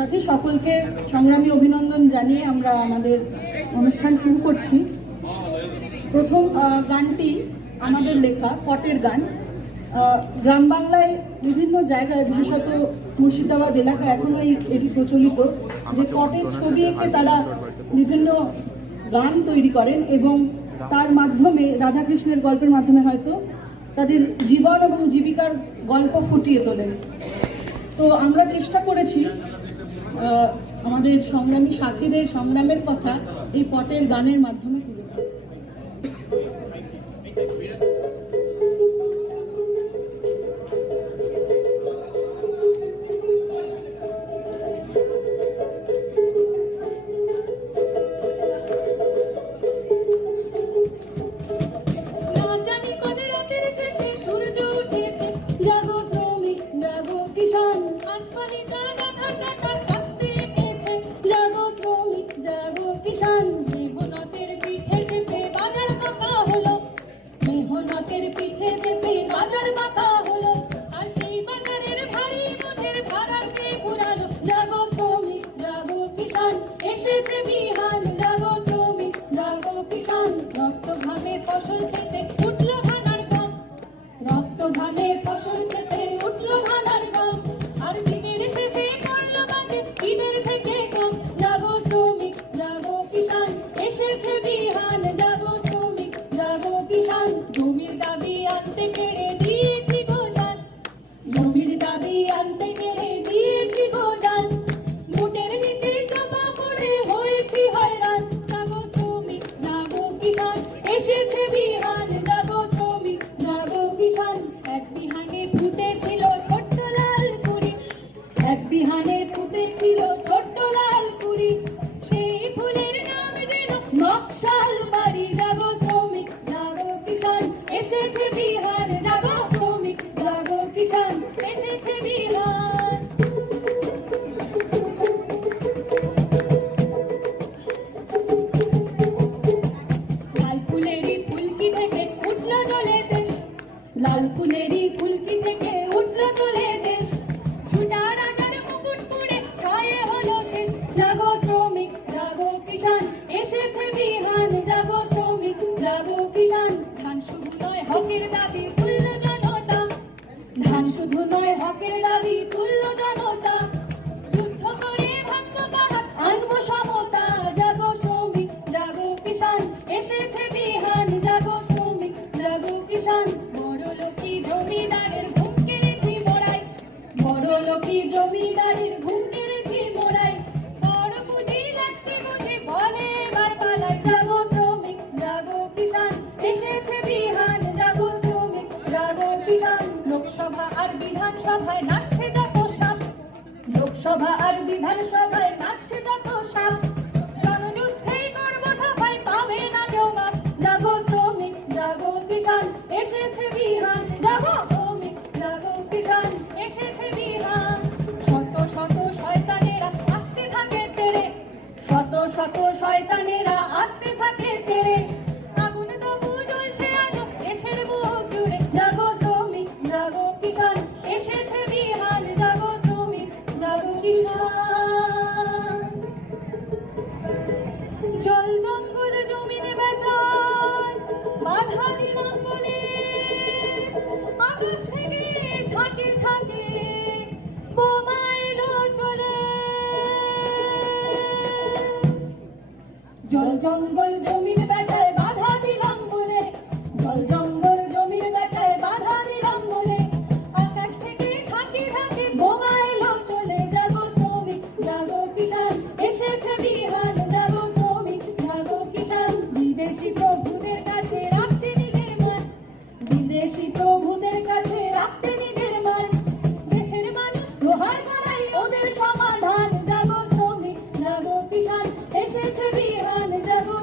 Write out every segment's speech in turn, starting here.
সাথে সকলকে সংগ্রামী অভিনন্দন জানিয়ে আমরা আমাদের অনুষ্ঠান শুরু করছি। প্রথম গানটি আমাদের লেখা পটের গান। গ্রাম বাংলায় বিভিন্ন জায়গায়, বিশেষত মুর্শিদাবাদ এলাকায় এখনো এটি প্রচলিত যে পটের ছবি এঁকে তারা বিভিন্ন গান তৈরি করেন এবং তার মাধ্যমে রাধাকৃষ্ণের গল্পের মাধ্যমে হয়তো তাদের জীবন এবং জীবিকার গল্প ফুটিয়ে তোলেন। তো আমরা চেষ্টা করেছি আমাদের সংগ্রামী সাথীদের সংগ্রামের কথা এই পটের গানের মাধ্যমে তুলে ধরতে। লাল ফুলেরই ফুলকি থেকে উঠলো চলে দেশ, ছুটা রাজার মুকুট পরে ছয়ে হলো শেষ। জাগো শ্রমিক জাগো কিষান, এসেছে বিহান। জাগো শ্রমিক জাগো কিষান, ধান শুধু নয় হকের দাবি তুল্য জনতা, ধান শুধু নয় হকের দাবি তুল্য জনতা। যুদ্ধ করে ভাগ্য পাহাড় আনবো সমতা। জাগো শ্রমিক জাগো কিষান, এসেছে বিহান। জাগো শ্রমিক জাগো কিষান, জমিদারের ঘুম কেড়েছি মোড়াই, বড় লোকি জমিদারের ঘুম কেড়েছি মোড়াই। বড় বুঝি লাচকে গুজে বলে এবার পালাই। জাগো শ্রমিক জাগো কিষান, এসেছে বিহান। জাগো শ্রমিক জাগো কিষান, লোকসভা আর বিধানসভায় নাচছে যত সাপ, লোকসভা আর বিধানসভায় নাচছে যত সাপ। জনযুদ্ধেই করব সবাই পাবে না জবাব। জাগো শ্রমিক জাগো কিষান, এসেছে বিহান। জাগো শ্রমিক জাগো কিষান, এসেছে বিহান। শত শত শয়তানেরা আসতে থাকে তেড়ে, শত শত শয়তানেরা আসতে থাকে তেড়ে। আগুন তবু জ্বলছে আলো দেশের বুক জুড়ে। জাগো শ্রমিক জাগো কিষান, এসেছে বিহান। জাগো শ্রমিক জাগো কিষান। জল জঙ্গল জমিন বেচার বাধা দিলাম বলে, আকাশ থেকে ঝাঁকে ঝাঁকে বোমা এলো চলে। জল জঙ্গল জমিন বেচায় বাধা দিলাম বলে, জল জঙ্গল জমিন বেচায় বাধা দিলাম বলে, আকাশ থেকে ঝাঁকে ঝাঁকে বোমা এলো চলে। জাগো শ্রমিক জাগো কিষান, এসেছে বিহান। জাগো শ্রমিক জাগো কিষান, বিদেশি প্রভুদের কাছে রাখতে নিজের মান, বিদেশি প্রভুদের কাছে রাখতে নিজের মান। দেশের মানুষ প্রহার করাই ওদের সমাধান। জাগো শ্রমিক জাগো কিষান, এসেছে বিহান। জাগো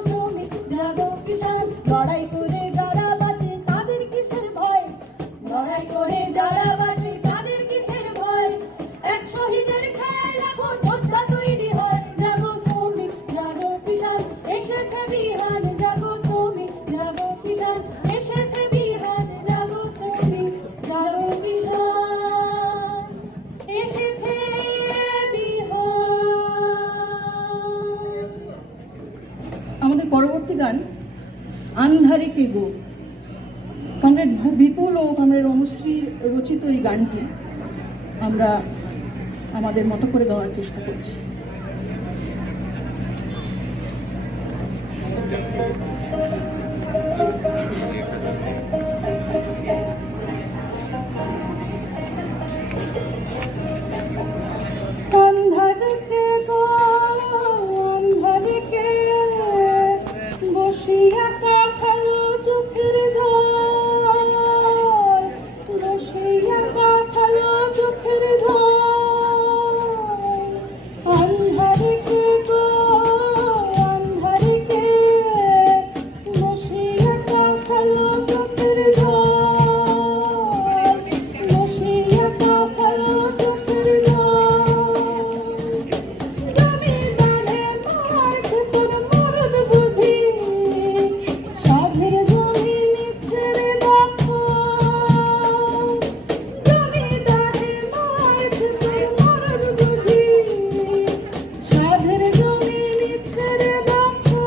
গান আন্ধারে কে গো। কমরেড বিপুল ও কমরেড অনুশ্রী রচিত এই গানটি আমরা আমাদের মতো করে গাওয়ার চেষ্টা করছি। আন্ধারে কে গো, আন্ধারে কে বসিয়া কাঠালো চোখের ঝাল, বসিয়া কাঠালো চোখের ঝাল। আন্ধারে কে গো, আন্ধারে কে বসিয়া কাঠালো চোখের ঝাল, বসিয়া কাঠালো চোখের ঝাল। জমিদারে মাঠ তোর মরদ বুঝি, সাধের জমি নিচ্ছে রে দেখো। জমিদারে মাঠ তোর মরদ বুঝি, সাধের জমি নিচ্ছে রে দেখো।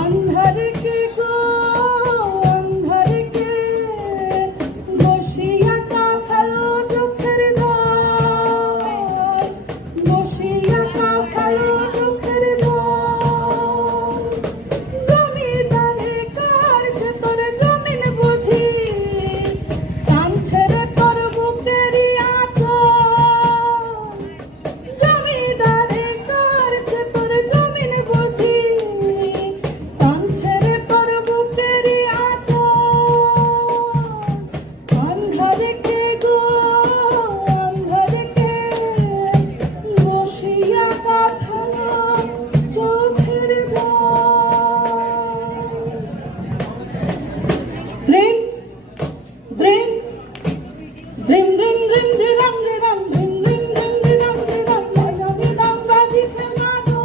আন্ধারে কে গো, আন্ধারে কে বসিয়া কাঠালো চোখের ঝাল, বসিয়া কাঠালো চোখের ঝাল। জমিদারে কাটছে তোর জমিন বুঝি, কাঁদছে রে তোর বুকেরই আঁচল। জমিদারে কাটছে তোর জমিন বুঝি, কাঁদছে রে তোর বুকেরই আঁচল। আন্ধারে কে গো, আন্ধারে কে বসিয়া কাঠালো চোখের ঝাল। ব্রিং ব্রিং ব্রিং ব্রিং ব্রিং ধিরাম ধিরাম ব্রিং ব্রিং ব্রিং ধিরাম ধিরাম ধিরাম ধিরাম বাজিছে মাদল,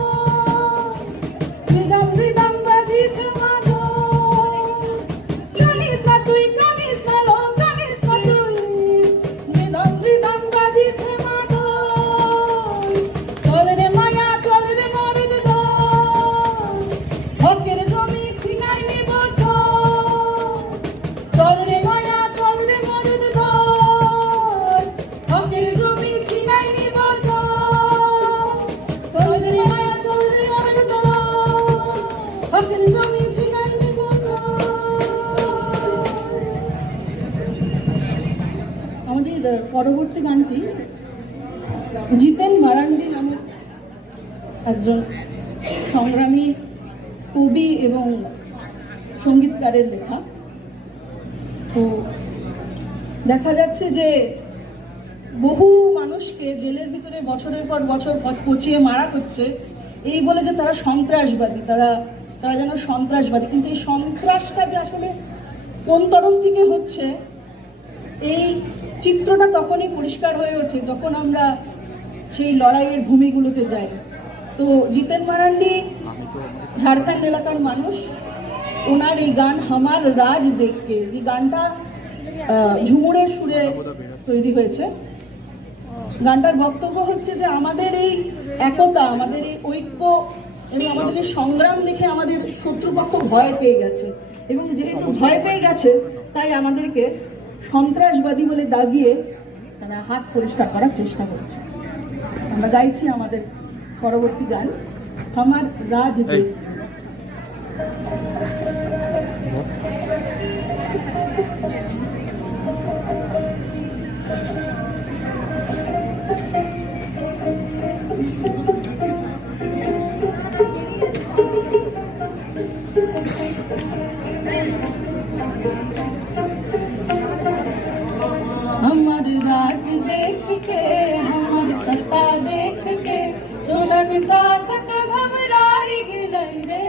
ধিরাম ধিরাম বাজিছে মাদল। জানিস না তুই কানিস না লো, জানিস না তুই, ধিরাম ধিরাম বাজিছে মাদল। চল রে মায়া চল রে মরদ দল, হকের জমি ছিনাই নিব চল। চল রে মায়া চল রে মরদ দল, হকের জমি ছিনাই নিব চল। চল রে মায়া চল রে মরদ দল, হকের জমি ছিনাই নিব চল। আমাদের পরবর্তী গানটি জিতেন মারান্ডি নামে একজন সংগ্রামী কবি এবং সঙ্গীতকারের লেখা। তো দেখা যাচ্ছে যে বহু মানুষকে জেলের ভিতরে বছরের পর বছর পচিয়ে মারা হচ্ছে এই বলে যে তারা সন্ত্রাসবাদী, তারা যেন সন্ত্রাসবাদী। কিন্তু এই সন্ত্রাসটা যে আসলে কোন তরফ থেকে হচ্ছে এই চিত্রটা তখনই পরিষ্কার হয়ে ওঠে যখন আমরা সেই লড়াইয়ের ভূমিগুলোতে যাই। তো জিতেন মারান্ডি ঝাড়খণ্ড এলাকার মানুষ। ওনার এই গান হামার রাজ দেখকে, যে গানটা ঝুমুরের সুরে তৈরি হয়েছে। গানটার বক্তব্য হচ্ছে যে আমাদের এই একতা, আমাদের এই ঐক্য এবং আমাদের এই সংগ্রাম দেখে আমাদের শত্রুপক্ষ ভয় পেয়ে গেছে, এবং যেহেতু ভয় পেয়ে গেছে তাই আমাদেরকে সন্ত্রাসবাদী বলে দাগিয়ে তারা হাত পরিষ্কার করার চেষ্টা করছে। আমরা গাইছি আমাদের পরবর্তী গান হামার রাজ দেখ। हमार राज देख के, हमार सत्ता देख के, सोलह शासक घबराई गिरई रे।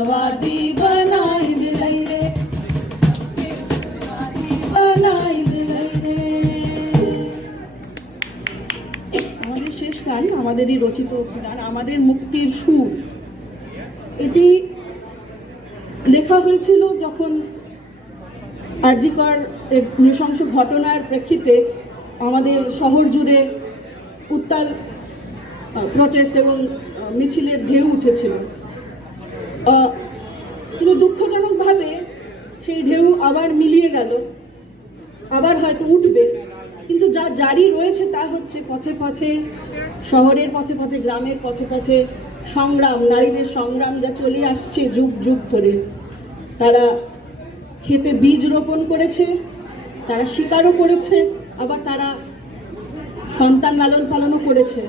बर्बादी बनाई दिलाई रे, बनाई दिलाई रे। আমাদের শেষ গান, আমাদেরই রচিত গান, আমাদের মুক্তির সুর। এটি লেখা হয়েছিল যখন আরজিকর নৃশংস ঘটনার প্রেক্ষিতে আমাদের শহর জুড়ে উত্তাল প্রটেস্ট এবং মিছিলের ঢেউ উঠেছিল। কিন্তু দুঃখজনকভাবে সেই ঢেউ আবার মিলিয়ে গেল, আবার হয়তো উঠবে, কিন্তু যা জারি রয়েছে তা হচ্ছে পথে পথে, শহরের পথে পথে, গ্রামের পথে পথে সংগ্রাম, নারীদের সংগ্রাম যা চলে আসছে যুগ যুগ ধরে। তারা খেতে বীজ রোপণ করেছে, তারা শিকারও করেছে, আবার তারা সন্তান লালন পালনও করেছে।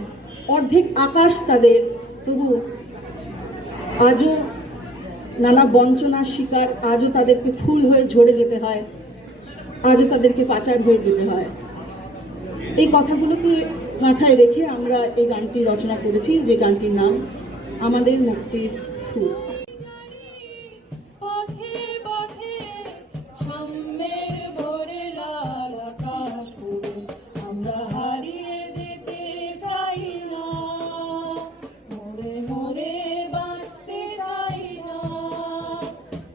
অর্ধেক আকাশ তাদের, তবু আজও নানা বঞ্চনার শিকার, আজও তাদেরকে ফুল হয়ে ঝরে যেতে হয়, আজও তাদেরকে পাচার হয়ে যেতে হয়। এই কথাগুলোকে মাথায় রেখে আমরা এই গানটি রচনা করেছি, যে গানটির নাম আমাদের মুক্তির সুর। পথে পথে সাম্যের ভরে লাল আকাশ পুরো আমরা হারিয়ে যেতে চাই না, মরে মরে বাঁচতে চাই না,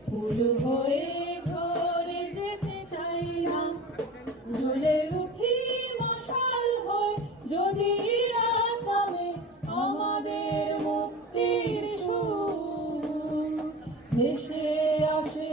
ফুল হয়ে ঝরে যেতে চাই না, জ্বলে উঠি মশাল হয়ে যদি রাত নামে আমাদের মুক্তির সুর ভেসে আসে